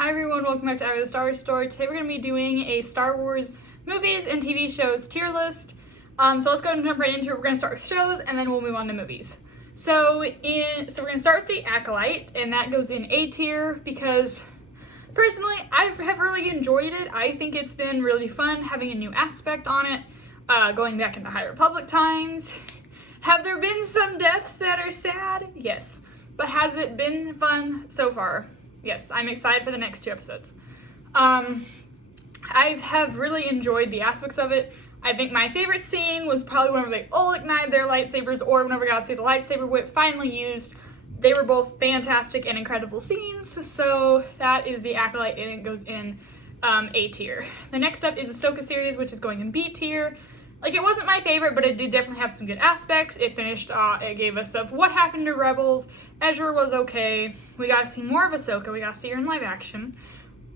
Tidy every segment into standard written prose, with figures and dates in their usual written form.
Hi everyone, welcome back to Eye of the Star Wars Store. Today we're going to be doing a Star Wars movies and TV shows tier list. So let's go ahead and jump right into it. We're going to start with shows and then we'll move on to movies. So we're going to start with The Acolyte, and that goes in A tier because personally I have really enjoyed it. I think it's been really fun having a new aspect on it, going back into High Republic times. Have there been some deaths that are sad? Yes. But has it been fun so far? Yes, I'm excited for the next 2 episodes. I have really enjoyed the aspects of it. I think my favorite scene was probably whenever they all ignited their lightsabers, or whenever I got to see the lightsaber whip finally used. They were both fantastic and incredible scenes, so that is The Acolyte, and it goes in A tier. The next up is Ahsoka series, which is going in B tier. Like, it wasn't my favorite, but it did definitely have some good aspects. It finished, it gave us of what happened to Rebels. Ezra was okay. We got to see more of Ahsoka. We got to see her in live action.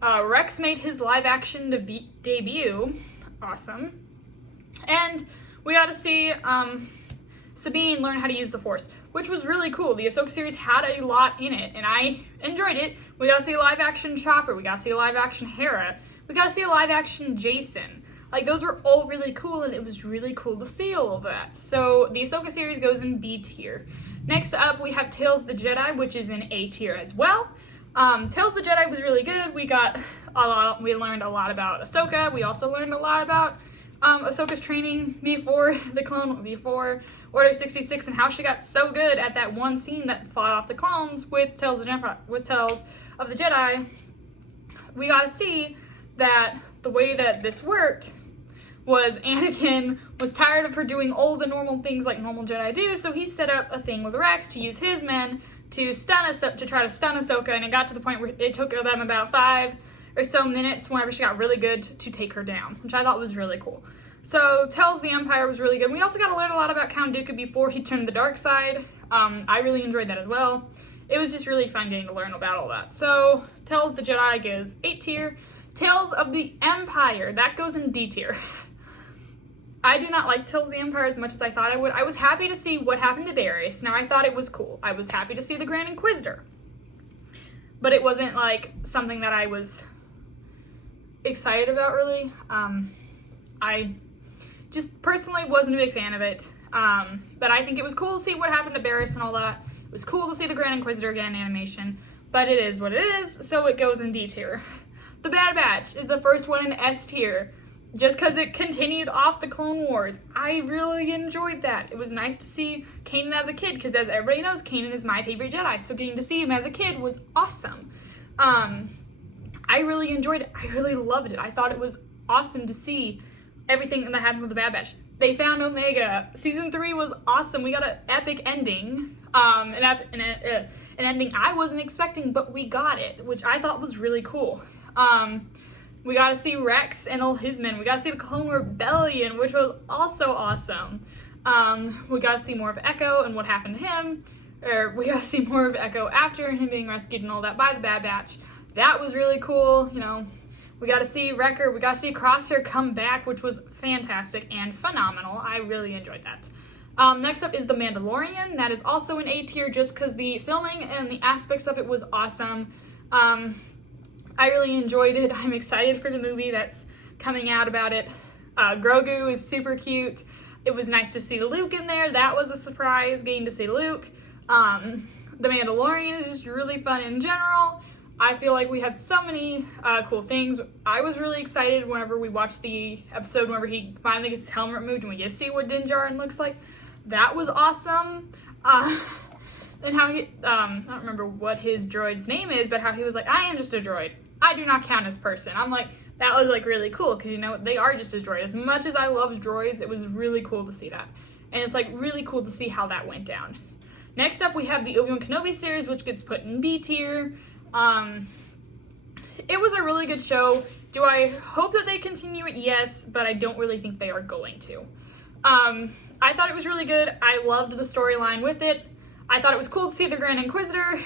Rex made his live action debut. Awesome. And we got to see Sabine learn how to use the Force, which was really cool. The Ahsoka series had a lot in it, and I enjoyed it. We got to see a live action Chopper. We got to see a live action Hera. We got to see a live action Jason. Like, those were all really cool, and it was really cool to see all of that. So, the Ahsoka series goes in B tier. Next up, we have Tales of the Jedi, which is in A tier as well. Tales of the Jedi was really good. We learned a lot about Ahsoka. We also learned a lot about Ahsoka's training before Order 66, and how she got so good at that one scene that fought off the clones with Tales of the Jedi. We got to see that the way that this worked was Anakin was tired of her doing all the normal things like normal Jedi do, so he set up a thing with Rex to use his men to try to stun Ahsoka, and it got to the point where it took them about 5 or so minutes whenever she got really good to take her down, which I thought was really cool. So Tales of the Empire was really good. We also got to learn a lot about Count Dooku before he turned to the dark side. I really enjoyed that as well. It was just really fun getting to learn about all that. So Tales of the Jedi goes 8 tier. Tales of the Empire, that goes in D tier. I did not like Tales of the Empire as much as I thought I would. I was happy to see what happened to Barriss. Now, I thought it was cool. I was happy to see the Grand Inquisitor. But it wasn't, like, something that I was excited about, really. I just personally wasn't a big fan of it. But I think it was cool to see what happened to Barriss and all that. It was cool to see the Grand Inquisitor again in animation. But it is what it is, so it goes in D tier. The Bad Batch is the first one in S tier. Just because it continued off the Clone Wars. I really enjoyed that. It was nice to see Kanan as a kid, because as everybody knows, Kanan is my favorite Jedi, so getting to see him as a kid was awesome. I really enjoyed it. I really loved it. I thought it was awesome to see everything that happened with the Bad Batch. They found Omega. Season 3 was awesome. We got an epic ending. An ending I wasn't expecting, but we got it, which I thought was really cool. We got to see Rex and all his men. We got to see the Clone Rebellion, which was also awesome. We got to see more of Echo and what happened to him. Or we got to see more of Echo after him being rescued and all that by the Bad Batch. That was really cool. You know, we got to see Wrecker. We got to see Crosshair come back, which was fantastic and phenomenal. I really enjoyed that. Next up is The Mandalorian. That is also an A tier just because the filming and the aspects of it was awesome. I really enjoyed it. I'm excited for the movie that's coming out about it. Grogu is super cute. It was nice to see Luke in there. That was a surprise, getting to see Luke. The Mandalorian is just really fun in general. I feel like we had so many cool things. I was really excited whenever we watched the episode whenever he finally gets his helmet removed and we get to see what Din Djarin looks like. That was awesome. And how he, I don't remember what his droid's name is, but how he was like, I am just a droid. I do not count as person. I'm like, that was like really cool, because you know, they are just a droid. As much as I love droids, it was really cool to see that. And it's like really cool to see how that went down. Next up, we have the Obi-Wan Kenobi series, which gets put in B tier. It was a really good show. Do I hope that they continue it? Yes, but I don't really think they are going to. I thought it was really good. I loved the storyline with it. I thought it was cool to see the Grand Inquisitor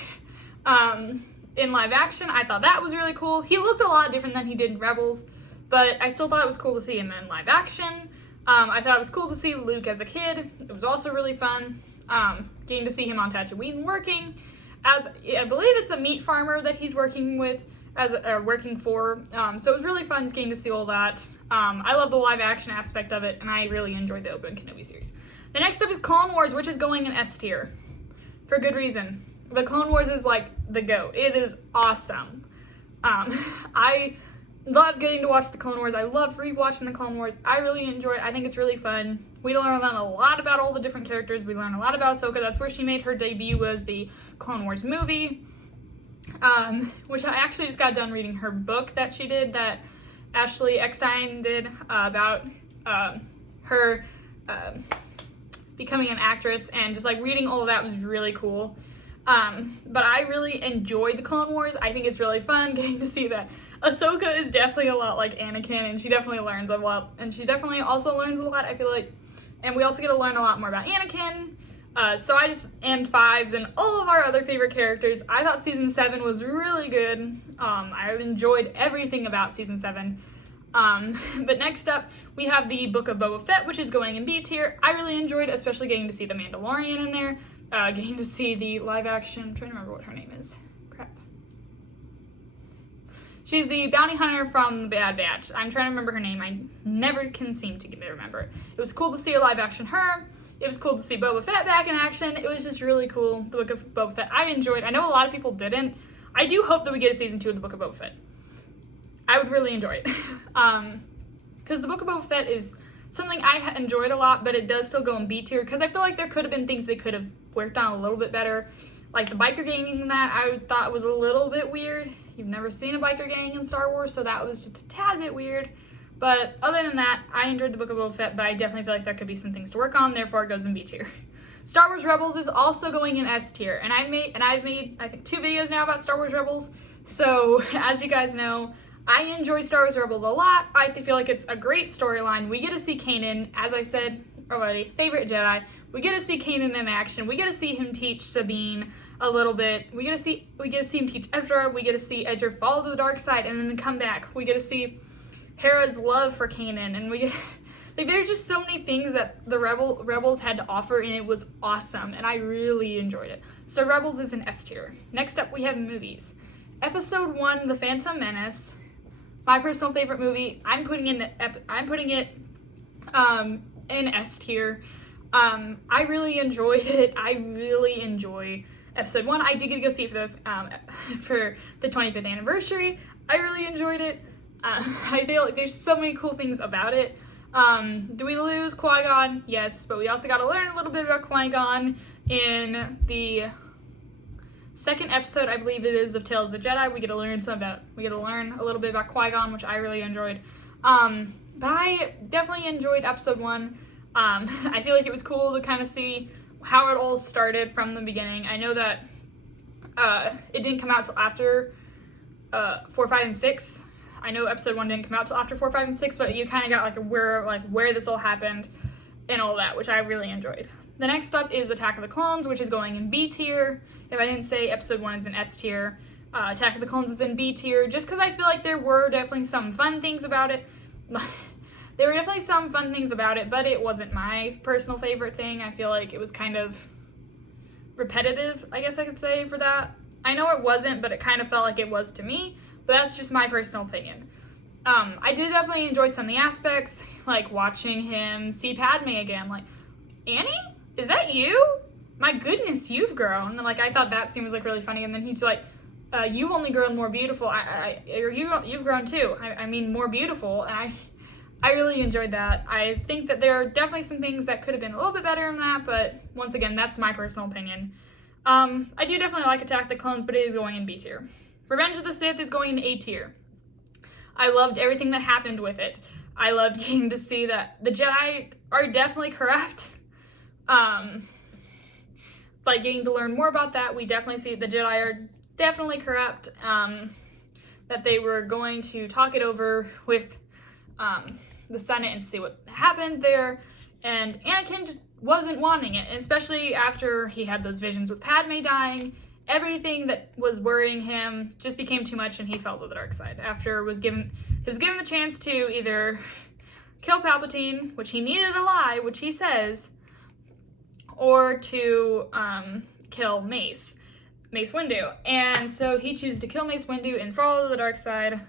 in live action. I thought that was really cool. He looked a lot different than he did in Rebels, but I still thought it was cool to see him in live action. I thought it was cool to see Luke as a kid. It was also really fun getting to see him on Tatooine working as, I believe it's a meat farmer that he's working with as working for. So it was really fun just getting to see all that. I love the live action aspect of it, and I really enjoyed the Obi-Wan Kenobi series. The next up is Clone Wars, which is going in S tier for good reason. The Clone Wars is like the GOAT. It is awesome. I love getting to watch the Clone Wars. I love rewatching the Clone Wars. I really enjoy it. I think it's really fun. We learn a lot about all the different characters. We learn a lot about Ahsoka. That's where she made her debut, was the Clone Wars movie, which I actually just got done reading her book that she did, that Ashley Eckstein did, about her becoming an actress, and just like reading all of that was really cool. But I really enjoyed the Clone Wars. I think it's really fun getting to see that Ahsoka is definitely a lot like Anakin, and she definitely learns a lot, and she definitely also learns a lot, I feel like. And we also get to learn a lot more about Anakin. And Fives and all of our other favorite characters. I thought season 7 was really good. I enjoyed everything about season 7. But next up, we have the Book of Boba Fett, which is going in B tier. I really enjoyed, especially getting to see the Mandalorian in there. Getting to see the live action. I'm trying to remember what her name is. Crap. She's the bounty hunter from the Bad Batch. I'm trying to remember her name. I never can seem to remember it. It was cool to see a live action her. It was cool to see Boba Fett back in action. It was just really cool. The Book of Boba Fett, I enjoyed. I know a lot of people didn't. I do hope that we get a season 2 of the Book of Boba Fett. I would really enjoy it. Because the Book of Boba Fett is something I enjoyed a lot, but it does still go in B tier, because I feel like there could have been things they could have worked on a little bit better. Like the biker gang in that, I thought was a little bit weird. You've never seen a biker gang in Star Wars, so that was just a tad bit weird. But other than that, I enjoyed the Book of Boba Fett, but I definitely feel like there could be some things to work on, therefore it goes in B tier. Star Wars Rebels is also going in S tier, and I've made I think 2 videos now about Star Wars Rebels. So as you guys know, I enjoy Star Wars Rebels a lot. I feel like it's a great storyline. We get to see Kanan, as I said already, favorite Jedi. We get to see Kanan in action. We get to see him teach Sabine a little bit. We get to see him teach Ezra. We get to see Ezra fall to the dark side and then come back. We get to see Hera's love for Kanan, and we get like, there's just so many things that the Rebels had to offer, and it was awesome, and I really enjoyed it. So Rebels is an S tier. Next up, we have movies. Episode 1, The Phantom Menace. My personal favorite movie. I'm putting it in S tier. I really enjoyed it. I really enjoy episode 1. I did get to go see it for the 25th anniversary. I really enjoyed it. I feel like there's so many cool things about it. Do we lose Qui-Gon? Yes, but we also got to learn a little bit about Qui-Gon in the second episode, I believe it is, of Tales of the Jedi. We get to learn a little bit about Qui-Gon, which I really enjoyed. But I definitely enjoyed episode 1. I feel like it was cool to kind of see how it all started from the beginning. I know that it didn't come out till after 4, 5, and 6. I know episode 1 didn't come out till after 4, 5, and 6, but you kind of got where this all happened and all that, which I really enjoyed. The next up is Attack of the Clones, which is going in B tier. If I didn't say, episode 1 is in S tier. Attack of the Clones is in B tier, just because I feel like there were definitely some fun things about it. There were definitely some fun things about it, but it wasn't my personal favorite thing. I feel like it was kind of repetitive, I guess I could say, for that. I know it wasn't, but it kind of felt like it was to me, but that's just my personal opinion. I did definitely enjoy some of the aspects, like watching him see Padme again, like, Annie? Is that you? My goodness, you've grown. And I thought that scene was really funny, and then he's like, you've only grown more beautiful. You've grown too. I mean, more beautiful, and I really enjoyed that. I think that there are definitely some things that could have been a little bit better than that, but once again, that's my personal opinion. I do definitely like Attack of the Clones, but it is going in B tier. Revenge of the Sith is going in A tier. I loved everything that happened with it. I loved getting to see that the Jedi are definitely corrupt. Getting to learn more about that, we definitely see the Jedi are definitely corrupt. That they were going to talk it over with the Senate and see what happened there, and Anakin just wasn't wanting it, and especially after he had those visions with Padme dying. Everything that was worrying him just became too much, and he fell to the dark side. After he was given the chance to either kill Palpatine, which he needed a lie, which he says, or to kill Mace. Mace Windu. And so he chooses to kill Mace Windu and fall to the dark side,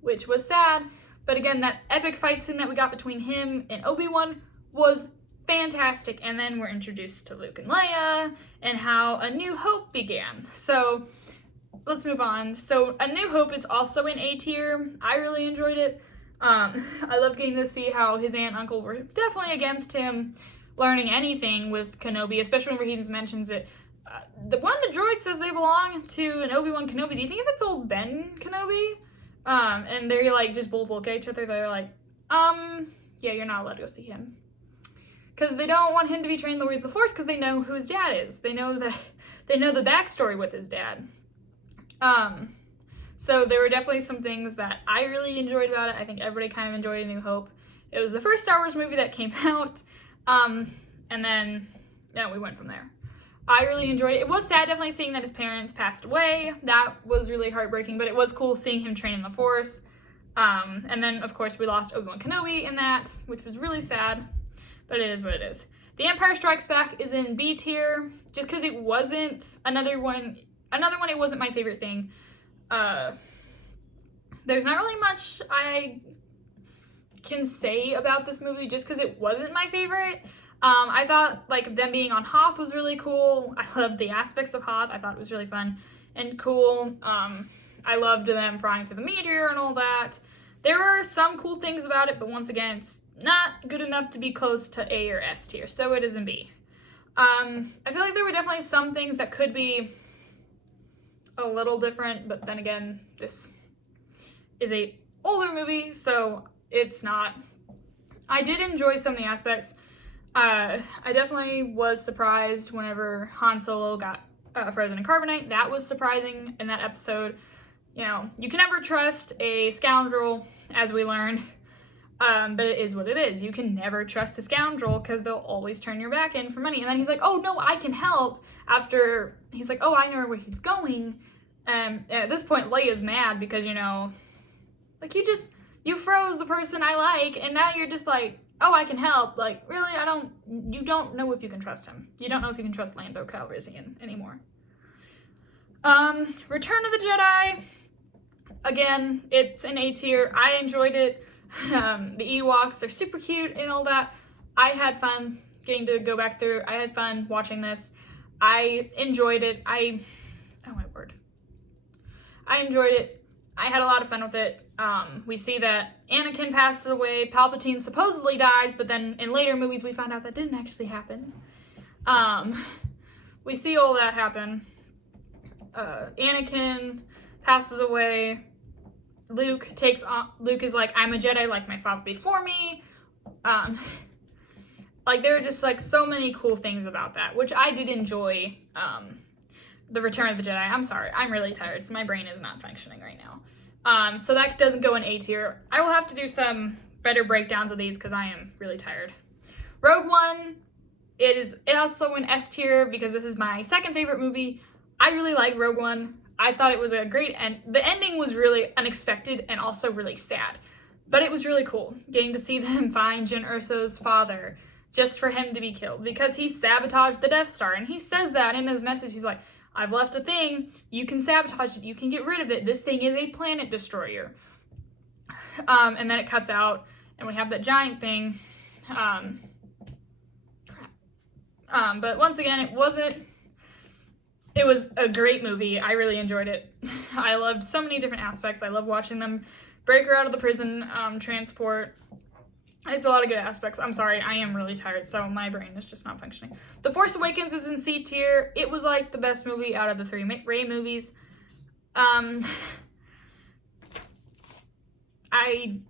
which was sad. But again, that epic fight scene that we got between him and Obi-Wan was fantastic. And then we're introduced to Luke and Leia and how A New Hope began. So let's move on. So A New Hope is also in A tier. I really enjoyed it. I loved getting to see how his aunt and uncle were definitely against him learning anything with Kenobi, especially whenever he mentions it. One of the droids says they belong to an Obi-Wan Kenobi. Do you think it's old Ben Kenobi? And they're like just both look at each other. They're like, yeah, you're not allowed to go see him. Because they don't want him to be trained in the ways of the Force because they know who his dad is. They know the backstory with his dad. So there were definitely some things that I really enjoyed about it. I think everybody kind of enjoyed A New Hope. It was the first Star Wars movie that came out. And then, yeah, we went from there. I really enjoyed it. It was sad definitely seeing that his parents passed away. That was really heartbreaking, but it was cool seeing him train in the Force. And then, of course, we lost Obi-Wan Kenobi in that, which was really sad, but it is what it is. The Empire Strikes Back is in B tier, just because it wasn't another one, it wasn't my favorite thing. There's not really much I can say about this movie just because it wasn't my favorite. I thought like them being on Hoth was really cool. I loved the aspects of Hoth. I thought it was really fun and cool. I loved them flying through the meteor and all that. There were some cool things about it, but once again, it's not good enough to be close to A or S tier, so it is in B. I feel like there were definitely some things that could be a little different, but then again, this is a older movie, so it's not. I did enjoy some of the aspects. I definitely was surprised whenever Han Solo got frozen in carbonite. That was surprising in that episode. You know, you can never trust a scoundrel, as we learned, but it is what it is. You can never trust a scoundrel because they'll always turn your back in for money. And then he's like, oh no, I can help. After he's like, oh, I know where he's going. And at this point, Leia's mad because, you know, like you froze the person I like, and now you're just like, oh, I can help. Like, really, you don't know if you can trust him. You don't know if you can trust Lando Calrissian anymore. Return of the Jedi. Again, it's an A tier. I enjoyed it. The Ewoks are super cute and all that. I had fun getting to go back through. I had fun watching this. I enjoyed it. Oh my word. I enjoyed it. I had a lot of fun with it. We see that Anakin passes away, Palpatine supposedly dies, but then in later movies we found out that didn't actually happen. We see all that happen. Anakin passes away. Luke is like, I'm a Jedi like my father before me. Like there are just like so many cool things about that, which I did enjoy. The Return of the Jedi. I'm sorry, I'm really tired, so my brain is not functioning right now. So that doesn't go in A tier. I will have to do some better breakdowns of these because I am really tired. Rogue One, it is also in S tier because this is my second favorite movie. I really like Rogue One. I thought it was a great end. The ending was really unexpected and also really sad, but it was really cool getting to see them find Jyn Erso's father just for him to be killed because he sabotaged the Death Star, and he says that in his message. He's like, I've left a thing, you can sabotage it, you can get rid of it, this thing is a planet destroyer. And then it cuts out, and we have that giant thing. But once again, it was a great movie. I really enjoyed it. I loved so many different aspects. I love watching them break her out of the prison transport. It's a lot of good aspects. I'm sorry, I am really tired, so my brain is just not functioning. The Force Awakens is in C tier. It was like the best movie out of the three Rey movies. I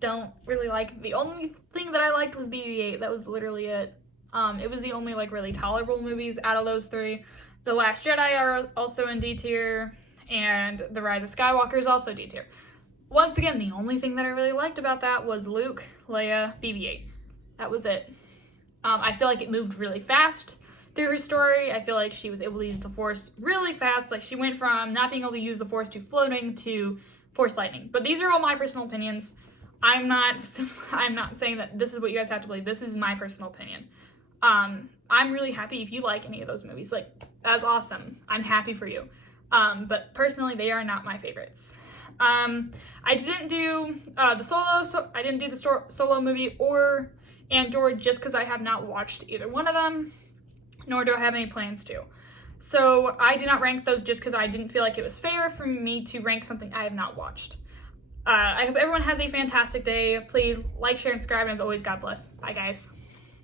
don't really like, the only thing that I liked was BB-8. That was literally it. It was the only like really tolerable movies out of those three. The Last Jedi are also in D tier, and The Rise of Skywalker is also D tier. Once again, the only thing that I really liked about that was Luke, Leia, BB-8. That was it. I feel like it moved really fast through her story. I feel like she was able to use the Force really fast. Like she went from not being able to use the Force to floating to Force lightning. But these are all my personal opinions. I'm not saying that this is what you guys have to believe. This is my personal opinion. I'm really happy if you like any of those movies. Like, that's awesome. I'm happy for you. But personally, they are not my favorites. I didn't do the solo, so I didn't do the solo movie or Andor just because I have not watched either one of them, nor do I have any plans to. So I did not rank those just because I didn't feel like it was fair for me to rank something I have not watched. I hope everyone has a fantastic day. Please like, share, and subscribe, and as always, God bless. Bye, guys.